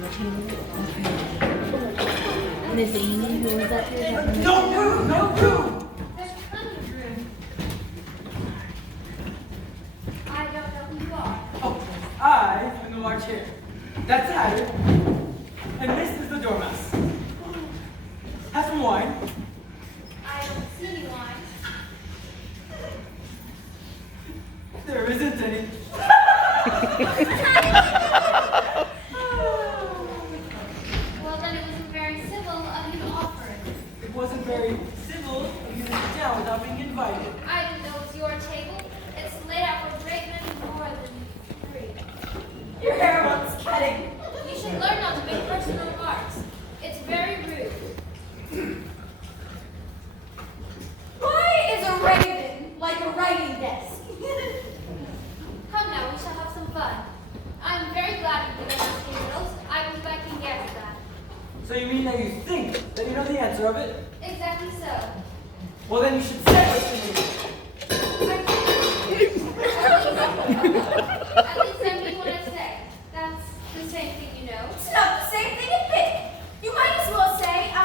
Miss Amy, who was up here? Don't move! No room! There's plenty of room. I don't know who you are. Oh, I am the large chair. That's Hattie. And this is the Dormouse. Have some wine. I don't see any wine. There isn't any. Well, then it wasn't very civil of you to offer it. It wasn't very civil of you to sit down without being invited. I didn't know it was your table. It's laid out for a great many more than three. Your hair wants cutting. You should learn not to make personal remarks. It's very rude. Why is a raven like a writing desk? Come now, we shall have some fun. I'm very glad you did asking riddles. I was expecting to guess that. So you mean that you think that you know the answer of it? Exactly so. Well, then you should say what's in it. At least I mean what I say. That's the same thing, you know. It's not the same thing a bit. You might as well say I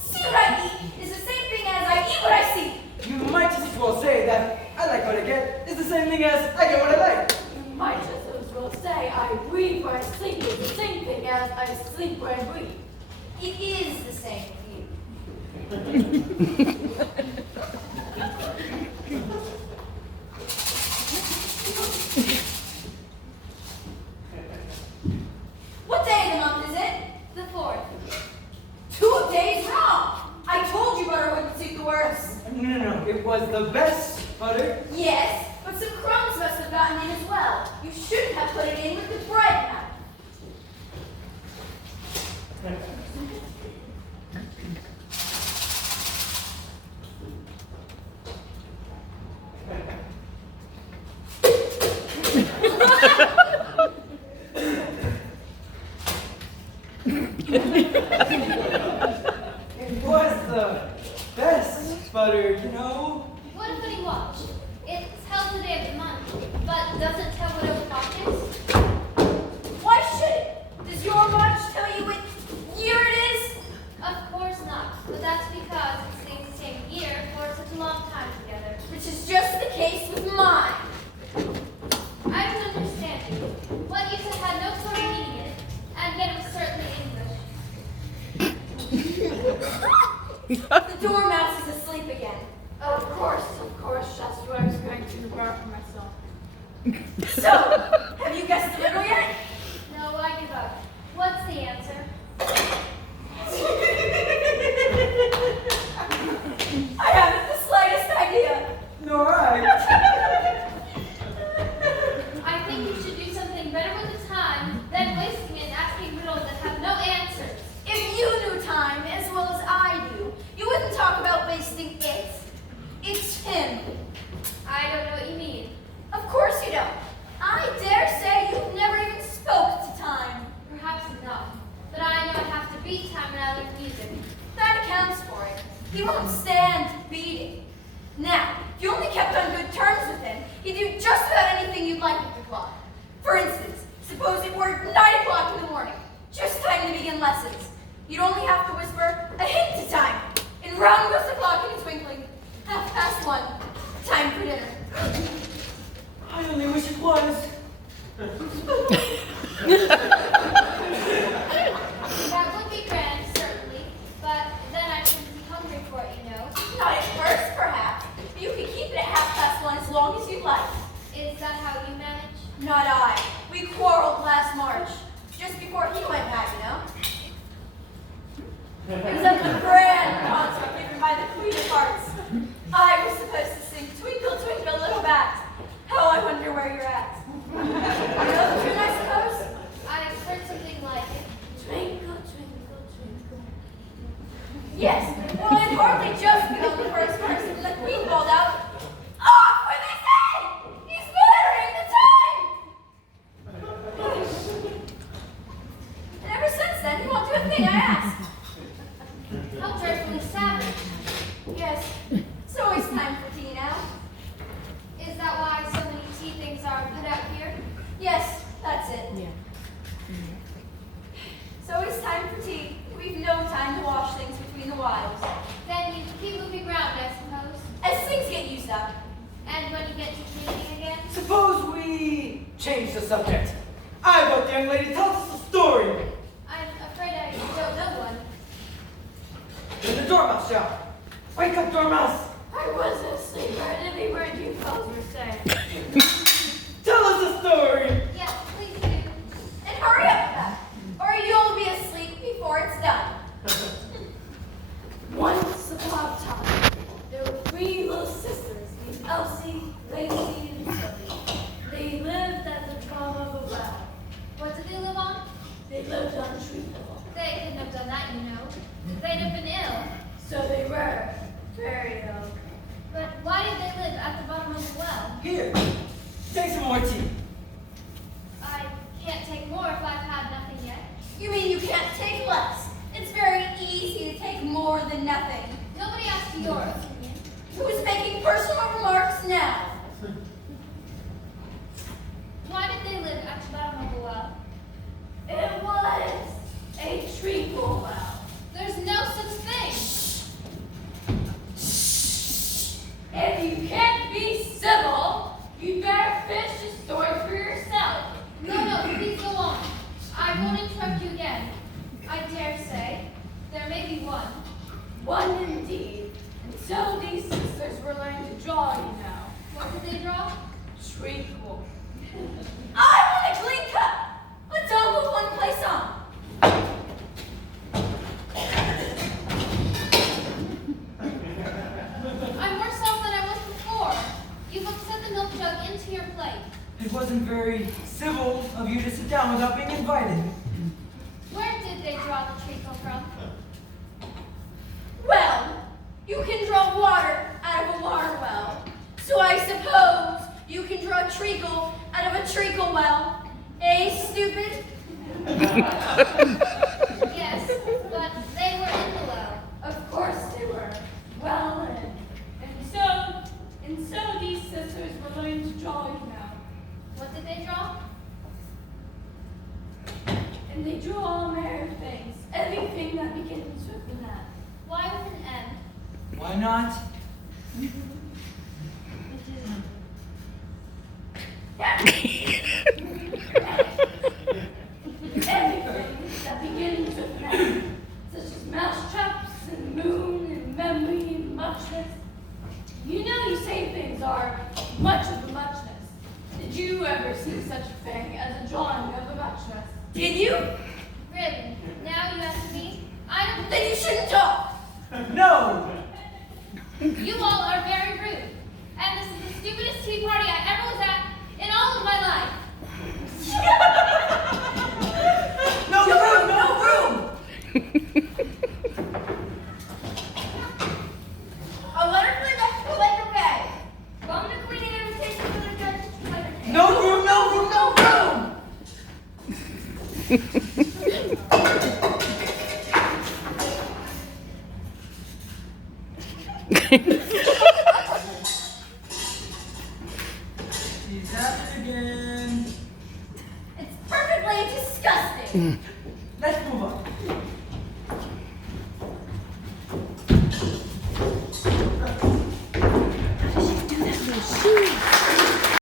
see what I eat is the same thing as I eat what I see. You might just as well say that I like what I get is the same thing as I get what I like. You might just as well say I breathe where I sleep is the same thing as I sleep where I breathe. It is the same with you. What day of the month is it? The fourth. 2 days wrong. I told you butter wouldn't suit the worst. No. It was the best butter. Yes, but some crumbs must have gotten in as well. You shouldn't have put it in with the bread now. It was the best butter, you know. What a funny watch. It tells the day of the month, but doesn't tell what o'clock is. Why should it? Does your watch tell you what year it is? Of course not, but that's because it stays the same year for such a long time together. Which is just the case with mine. I don't understand you. What you said had no sort of meaning in it, and yet it was certainly English. The dormouse is asleep again. Of course, that's what I was going to remark for myself. So, have you guessed the riddle yet? No, I give up. What's the answer? I haven't the slightest idea. Nor I. I think you should do something better with the time than wasting it asking riddles that have no answers. If you knew time as well as I do, you wouldn't talk about wasting it. It's him. I don't know what you mean. Of course you don't. I dare say you've never even spoke to time. Perhaps not. But I know I have to beat time when I learn music. That accounts for it. He won't stand beating. Now, if you only kept on good terms with him, he'd do just about anything you'd like with the clock. For instance, suppose it were 9 o'clock in the morning, just time to begin lessons. You'd only have to whisper a hint to time, and round goes the clock in a twinkling. 1:30. Time for dinner. I only wish it was. That would be grand, certainly, but then I wouldn't be hungry for it, you know. Not at first, perhaps, but you could keep it at 1:30 as long as you like. Is that how you manage? Not I. We quarreled last March, just before he went back, you know. It was at the grand concert given by the Queen of Hearts. I was supposed to sing Twinkle, Twinkle, Little Bat. How I wonder where you're at. You know the tune, I suppose? I've heard something like it. Twinkle, twinkle, twinkle. Yes, well, I'd hardly just begun the first verse when the Queen called out, "Off with his head! He's murdering the time!" And ever since then, he won't do a thing I ask. change the subject. I vote the young lady tells us a story. I'm afraid I don't know one. In the Dormouse show. Wake up, Dormouse. I wasn't asleep. I heard every word you fellas were saying. Tell us a story. Yes, please do. And hurry up with that, or you'll be asleep before it's done. Once upon a time, there were three little sisters named Elsie, Lacey, and Zoe. They lived at the bottom of a well. What did they live on? They lived on treacle, They couldn't have done that, you know. They'd have been ill. so they were very ill. But why did they live at the bottom of the well? Here, take some more tea. I can't take more if I've had nothing yet. You mean you can't take less? It's very easy to take more than nothing. Nobody asked your opinion. Who's making personal remarks now? Why did they live at the bottom of the well? It was a treacle well. There's no such thing. If you can't be civil, you'd better finish the story for yourself. No, please go on. I won't interrupt you again. I dare say there may be one. One indeed. And so these sisters were learning to draw, you know. What did they draw? Treacle. I want a clean cut. Let's all move one place on. I'm worse off than I was before. You've upset the milk jug into your plate. It wasn't very civil of you to sit down without being invited. Where did they draw the treacle from? Well, you can draw water out of a water well. So I suppose you can draw treacle out of a treacle well. Eh, stupid? Yes, but they were in the well. Of course they were. Well, and so these sisters were learning to draw, you know. What did they draw? And they drew all manner of things. Everything that begins with an M. Why with an M? Why not? Everything that begins with an M. Such as mousetraps and moon and memory and muchness. You know you say things are much of the muchness. Did you ever see such a thing as a drawing of the muchness? Did you? Really? Now you ask me? I don't Then you shouldn't talk. No! You all are very rude. And this is the stupidest tea party I ever was at in all of my life. No room! No room! A letter for the Laker Bay. From the Queen and invitation for the judge to Laker Bay. No room! No room! No room! She's at it again. It's perfectly disgusting. Let's move on.